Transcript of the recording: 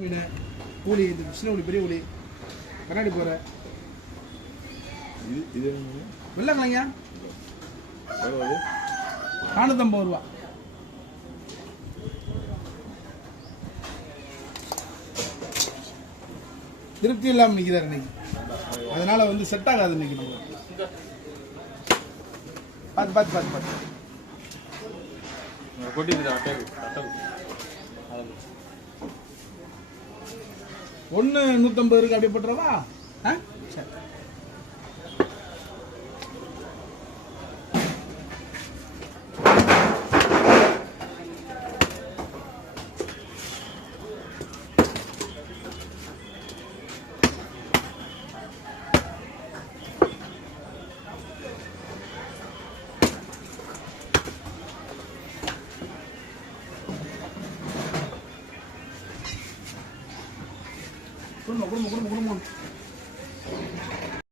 மீன் ஊழி, இந்த சின்ன ஊழி, பெரிய ஊழி, கண்ணாடி போகிற இது வெள்ளக்கலைங்க 450 ரூபா. திருப்தி இல்லாமல் நிற்கிறார் இன்னைக்கு, அதனால வந்து செட் ஆகாது இன்னைக்கு. நம்ம பார்த்து பார்த்து பார்த்து பார்த்து ஒன்று 150 இருக்கு, அப்படியே போட்டுறவா? சரி. குடும்பம் குடும்பம் குடும்பம் குடும்பம்